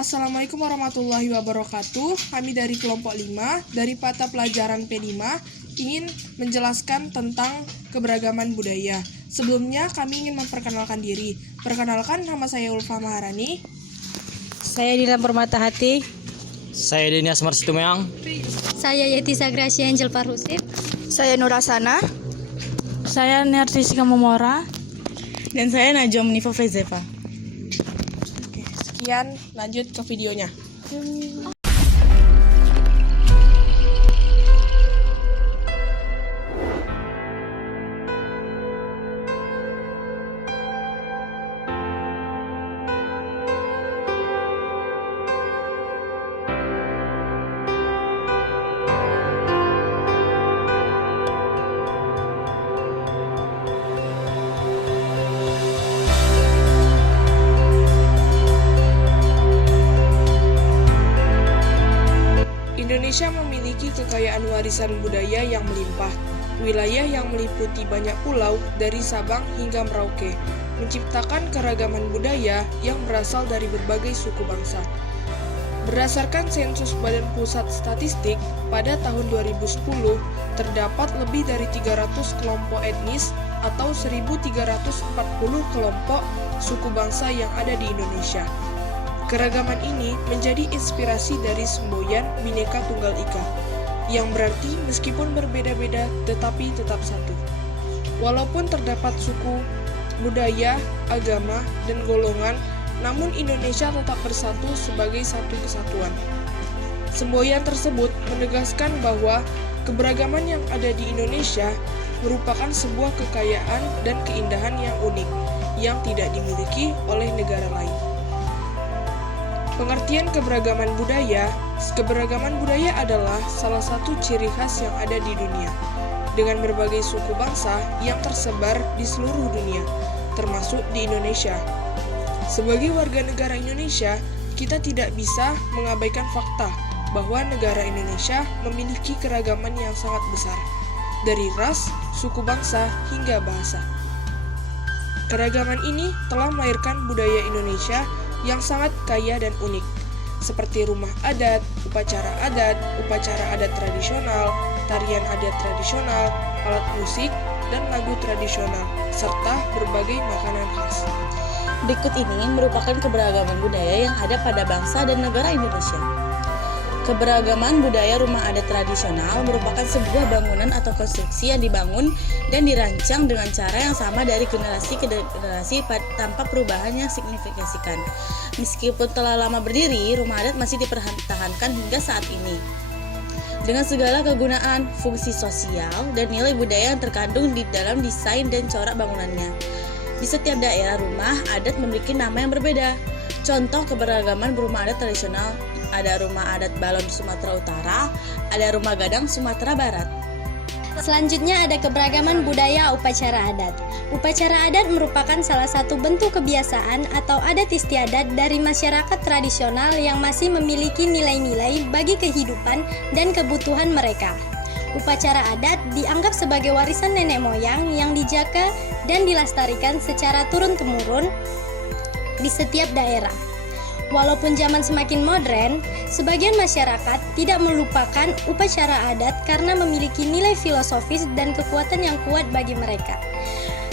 Assalamualaikum warahmatullahi wabarakatuh. Kami dari kelompok 5, dari mata pelajaran P5, ingin menjelaskan tentang keberagaman budaya. Sebelumnya kami ingin memperkenalkan diri. Perkenalkan, nama saya Ulfa Maharani. Saya Dilan Permatahati. Saya Deni Asmar Situmeang. Saya Yetisa Gracia Angel Farhusit. Saya Nurasana. Saya Nersisika Momora. Dan saya Najom Nifa Frezeva. Oke, sekian, lanjut ke videonya. Indonesia memiliki kekayaan warisan budaya yang melimpah. Wilayah yang meliputi banyak pulau dari Sabang hingga Merauke, menciptakan keragaman budaya yang berasal dari berbagai suku bangsa. Berdasarkan sensus Badan Pusat Statistik, pada tahun 2010 terdapat lebih dari 300 kelompok etnis atau 1.340 kelompok suku bangsa yang ada di Indonesia. Keragaman ini menjadi inspirasi dari semboyan Bhinneka Tunggal Ika, yang berarti meskipun berbeda-beda tetapi tetap satu. Walaupun terdapat suku, budaya, agama, dan golongan, namun Indonesia tetap bersatu sebagai satu kesatuan. Semboyan tersebut menegaskan bahwa keberagaman yang ada di Indonesia merupakan sebuah kekayaan dan keindahan yang unik, yang tidak dimiliki oleh negara lain. Pengertian keberagaman budaya adalah salah satu ciri khas yang ada di dunia, dengan berbagai suku bangsa yang tersebar di seluruh dunia, termasuk di Indonesia. Sebagai warga negara Indonesia, kita tidak bisa mengabaikan fakta bahwa negara Indonesia memiliki keragaman yang sangat besar, dari ras, suku bangsa, hingga bahasa. Keragaman ini telah melahirkan budaya Indonesia yang sangat kaya dan unik, seperti rumah adat, upacara adat tradisional, tarian adat tradisional, alat musik, dan lagu tradisional, serta berbagai makanan khas. Berikut ini merupakan keberagaman budaya yang ada pada bangsa dan negara Indonesia. Keberagaman budaya rumah adat tradisional merupakan sebuah bangunan atau konstruksi yang dibangun dan dirancang dengan cara yang sama dari generasi ke generasi tanpa perubahan yang signifikan. Meskipun telah lama berdiri, rumah adat masih dipertahankan hingga saat ini. Dengan segala kegunaan, fungsi sosial, dan nilai budaya yang terkandung di dalam desain dan corak bangunannya. Di setiap daerah rumah adat memiliki nama yang berbeda. Contoh keberagaman rumah adat tradisional, ada rumah adat Balon Sumatera Utara, ada rumah Gadang Sumatera Barat. Selanjutnya ada keberagaman budaya upacara adat. Upacara adat merupakan salah satu bentuk kebiasaan atau adat istiadat dari masyarakat tradisional yang masih memiliki nilai-nilai bagi kehidupan dan kebutuhan mereka. Upacara adat dianggap sebagai warisan nenek moyang yang dijaga dan dilestarikan secara turun-temurun di setiap daerah. Walaupun zaman semakin modern, sebagian masyarakat tidak melupakan upacara adat karena memiliki nilai filosofis dan kekuatan yang kuat bagi mereka.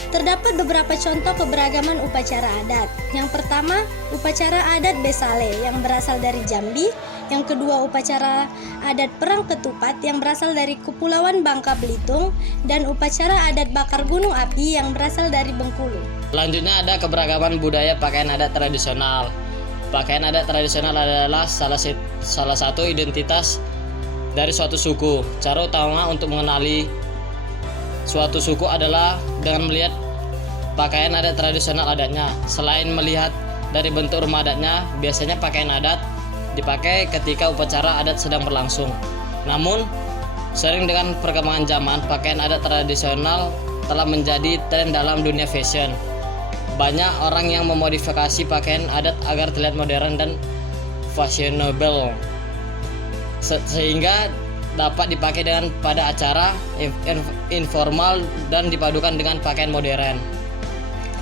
Terdapat beberapa contoh keberagaman upacara adat. Yang pertama, upacara adat Besale yang berasal dari Jambi. Yang kedua, upacara adat Perang Ketupat yang berasal dari Kepulauan Bangka Belitung. Dan upacara adat Bakar Gunung Api yang berasal dari Bengkulu. Selanjutnya ada keberagaman budaya pakaian adat tradisional. Pakaian adat tradisional adalah salah satu identitas dari suatu suku. Cara utama untuk mengenali suatu suku adalah dengan melihat pakaian adat tradisional adatnya. Selain melihat dari bentuk rumah adatnya, biasanya pakaian adat dipakai ketika upacara adat sedang berlangsung. Namun, sering dengan perkembangan zaman, pakaian adat tradisional telah menjadi tren dalam dunia fashion. Banyak orang yang memodifikasi pakaian adat agar terlihat modern dan fashionable, sehingga dapat dipakai pada acara informal dan dipadukan dengan pakaian modern.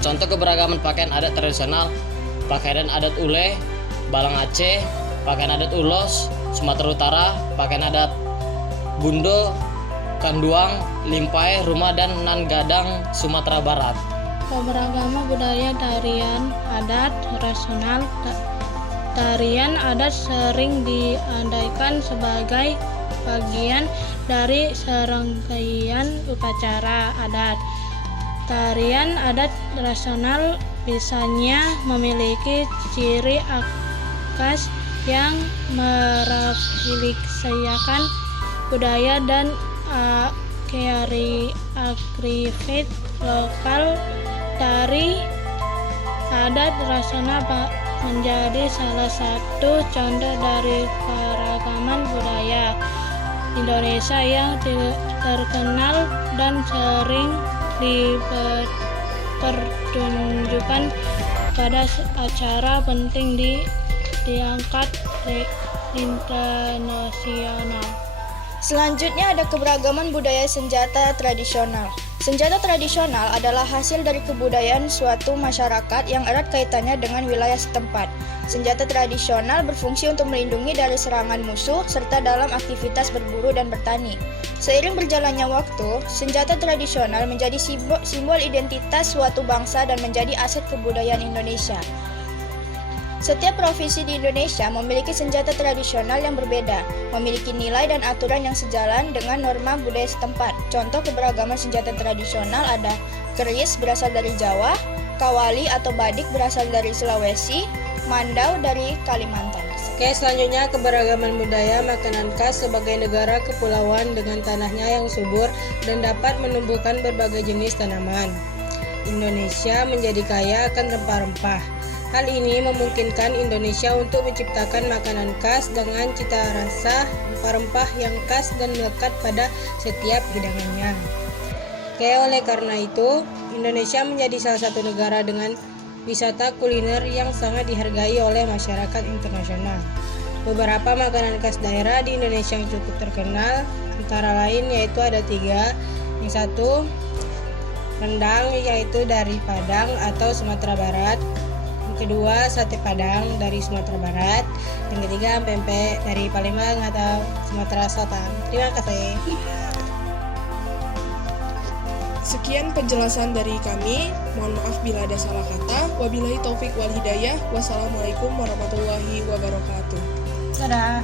Contoh keberagaman pakaian adat tradisional, pakaian adat Ule Balang Aceh, pakaian adat Ulos. Sumatera Utara, pakaian adat Bundo, Kanduang, Limpai, Rumah, dan Nan Gadang, Sumatera Barat. Keberagaman budaya tarian adat rasional. Tarian adat sering diandaikan sebagai bagian dari serangkaian upacara adat. Tarian adat rasional biasanya memiliki ciri khas yang merefleksikan budaya dan kearifan lokal. Tari adat rasional menjadi salah satu contoh dari keragaman budaya Indonesia yang terkenal dan sering dipertunjukkan pada acara penting di tingkat internasional. Selanjutnya ada keberagaman budaya senjata tradisional. Senjata tradisional adalah hasil dari kebudayaan suatu masyarakat yang erat kaitannya dengan wilayah setempat. Senjata tradisional berfungsi untuk melindungi dari serangan musuh serta dalam aktivitas berburu dan bertani. Seiring berjalannya waktu, senjata tradisional menjadi simbol identitas suatu bangsa dan menjadi aset kebudayaan Indonesia. Setiap provinsi di Indonesia memiliki senjata tradisional yang berbeda, memiliki nilai dan aturan yang sejalan dengan norma budaya setempat. Contoh keberagaman senjata tradisional ada keris berasal dari Jawa, kawali atau badik berasal dari Sulawesi, mandau dari Kalimantan. Oke, selanjutnya keberagaman budaya makanan khas sebagai negara kepulauan dengan tanahnya yang subur dan dapat menumbuhkan berbagai jenis tanaman. Indonesia menjadi kaya akan rempah-rempah. Hal ini memungkinkan Indonesia untuk menciptakan makanan khas dengan cita rasa rempah-rempah yang khas dan melekat pada setiap hidangannya. Oke, oleh karena itu, Indonesia menjadi salah satu negara dengan wisata kuliner yang sangat dihargai oleh masyarakat internasional. Beberapa makanan khas daerah di Indonesia yang cukup terkenal antara lain yaitu ada 3. Yang satu, rendang yaitu dari Padang atau Sumatera Barat. Yang kedua, sate Padang dari Sumatera Barat. Yang ketiga, pempek dari Palembang atau Sumatera Selatan. Terima kasih. Sekian penjelasan dari kami. Mohon maaf bila ada salah kata. Wabillahi taufik wal hidayah. Wassalamualaikum warahmatullahi wabarakatuh. Dadah.